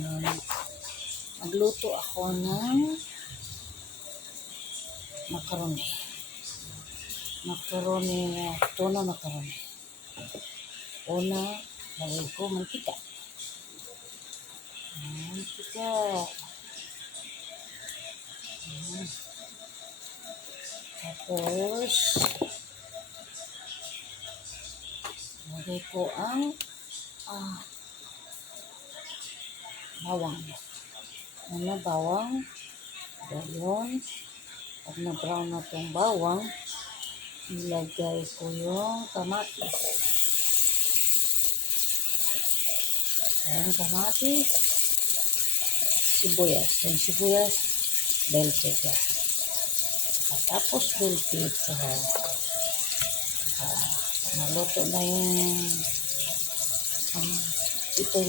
ngayon. Magluto ako ng macaroni. Tuna macaroni. Una, lagay ko mantika. Mantika. Tapos, lagay ko ang bawang. Bawang. Gayon. Pag na-brown na itong bawang, ilagay ko yung kamatis. Ayan, kamatis. Sibuyas. Yung sibuyas, bell pepper. Tapos bell pepper. Naluto na yung ito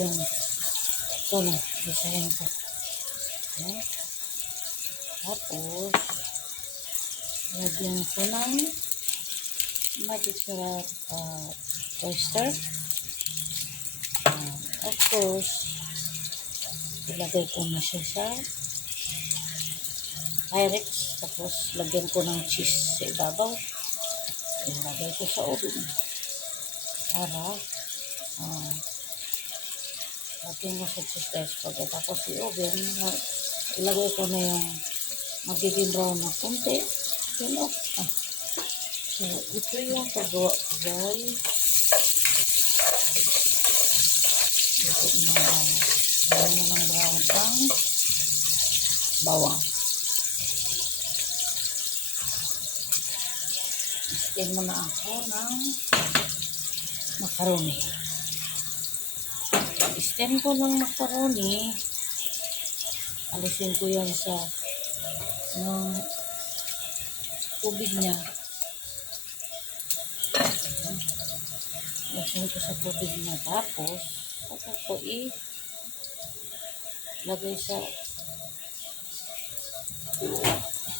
na, isahin ko. Okay. Tapos, lagyan ko ng magic sarap oyster. Of course, ilagay ko na siya sa Pyrex. Tapos, lagyan ko ng cheese sa ibabaw. Ilagay ko sa oven. Para, lagyan ko sa cheese guys. Pagkatapos sa oven, ilagay ko na yung magiging brown na kunti. Yun o. So, ito yung paggawa ko guys. Ito na gawin mo ng brown ang bawang. Istin mo na ako ng macaroni. Istin ko ng macaroni. Alisin ko yan sa tubig niya. Alisin ko sa tubig niya. Tapos, ko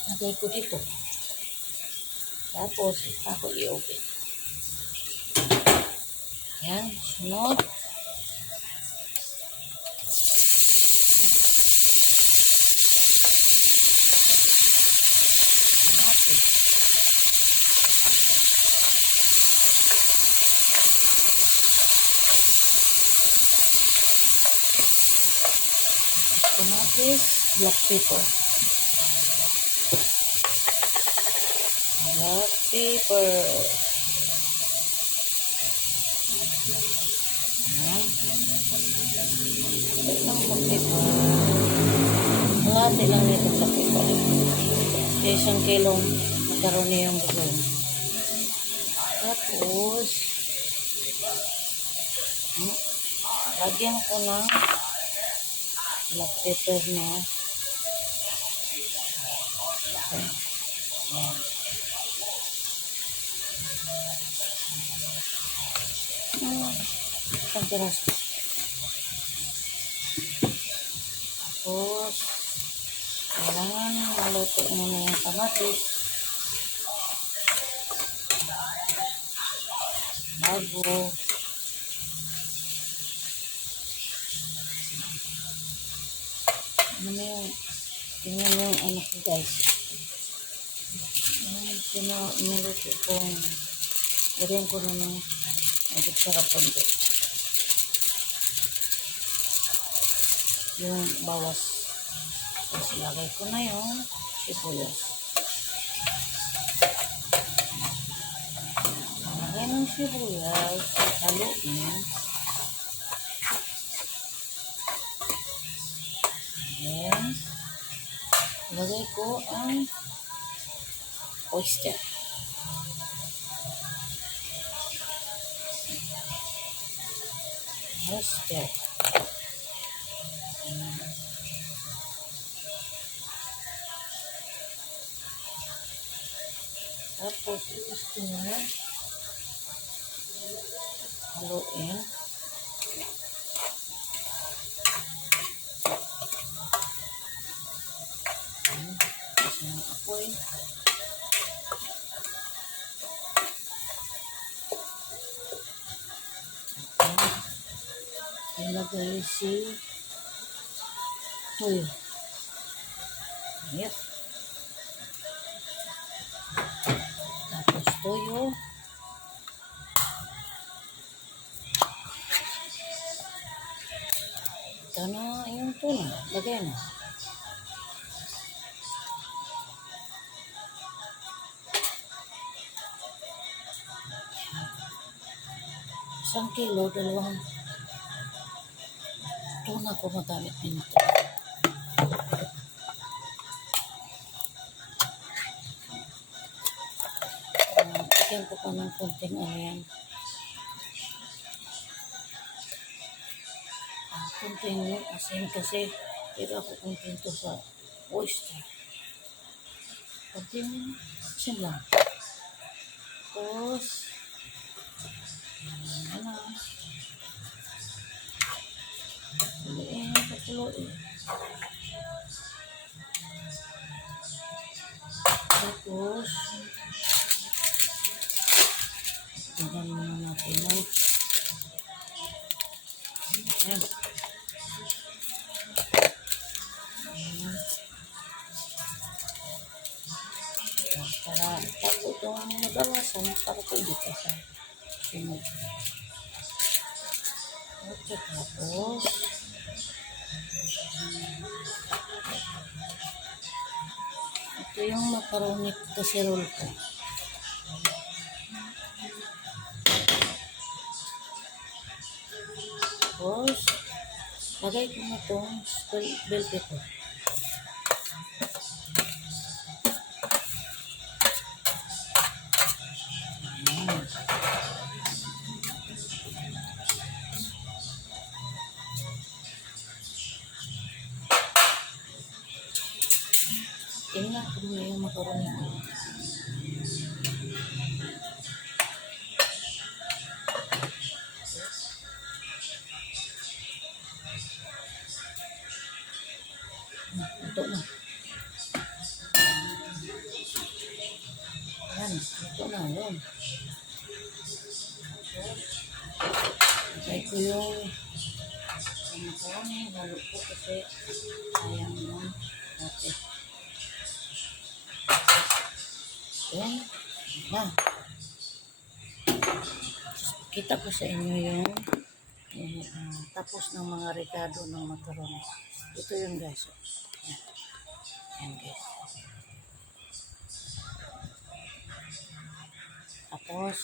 lagay ko dito. Tapos, ako i-open. Yan, sunod. Kamatis, black pepper. Black pepper. Itong black pepper. Malati lang nito black pepper. Kaya isang kilong macaroni yung gagawin. Tapos, lagyan ko ng black pepper na. Isang piraso. Tapos, kailangan maluto muna yung kamatis. Bago tingnan mo yung ano ko guys. Niluto kong lagyan ko na ng magic sarap konti. Yung bawas. Tapos ilagay ko na yung sibuyas. Lagay ng sibuyas. Haluin. Then, lagay ko ang oyster. Tapos, gusto nyo haluin. Kasi ng apoy. Ilagay si Uy. Yep. Tapos toyo. Ito na yung tuna. Lagay na. Isang kilo, dalawang tuna ko magamit din ito. Bigyan ko pa ng konting yan. Konting asin kasi tira ko konting to sa oyster. Konting asin lang. Tapos, ano, tuloy, patuloy. Tapos, tingnan muna natin ng ayan. Para bago itong magawasan, para pwede pa sa sunod. Okay, tapos, ito yung macaroni casserole ko. Tapos, lagay ko na itong bell pepper. Tingnan ko muna yung macaroni ko. Ito na. Yan, ito na, yun. Lagay ko yung macaroni, halo ko kasi sayang yung natin. Yan, na. Kita ko sa inyo yung tapos ng mga rekado ng macaroni. Ito yung guys. Yan guys. Tapos,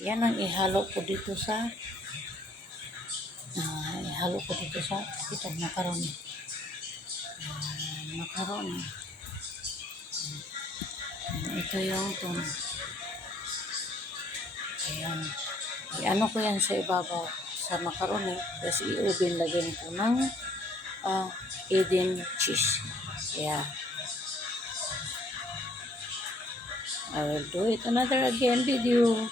yan ang ihalo ko dito sa ito, macaroni. Macaroni. Ito yung tuna. Ayan. I-ano ko yan sa ibabaw sa macaroni. Tapos i-oven lagyan ko ng Eden cheese. Yeah. I will do it another again video.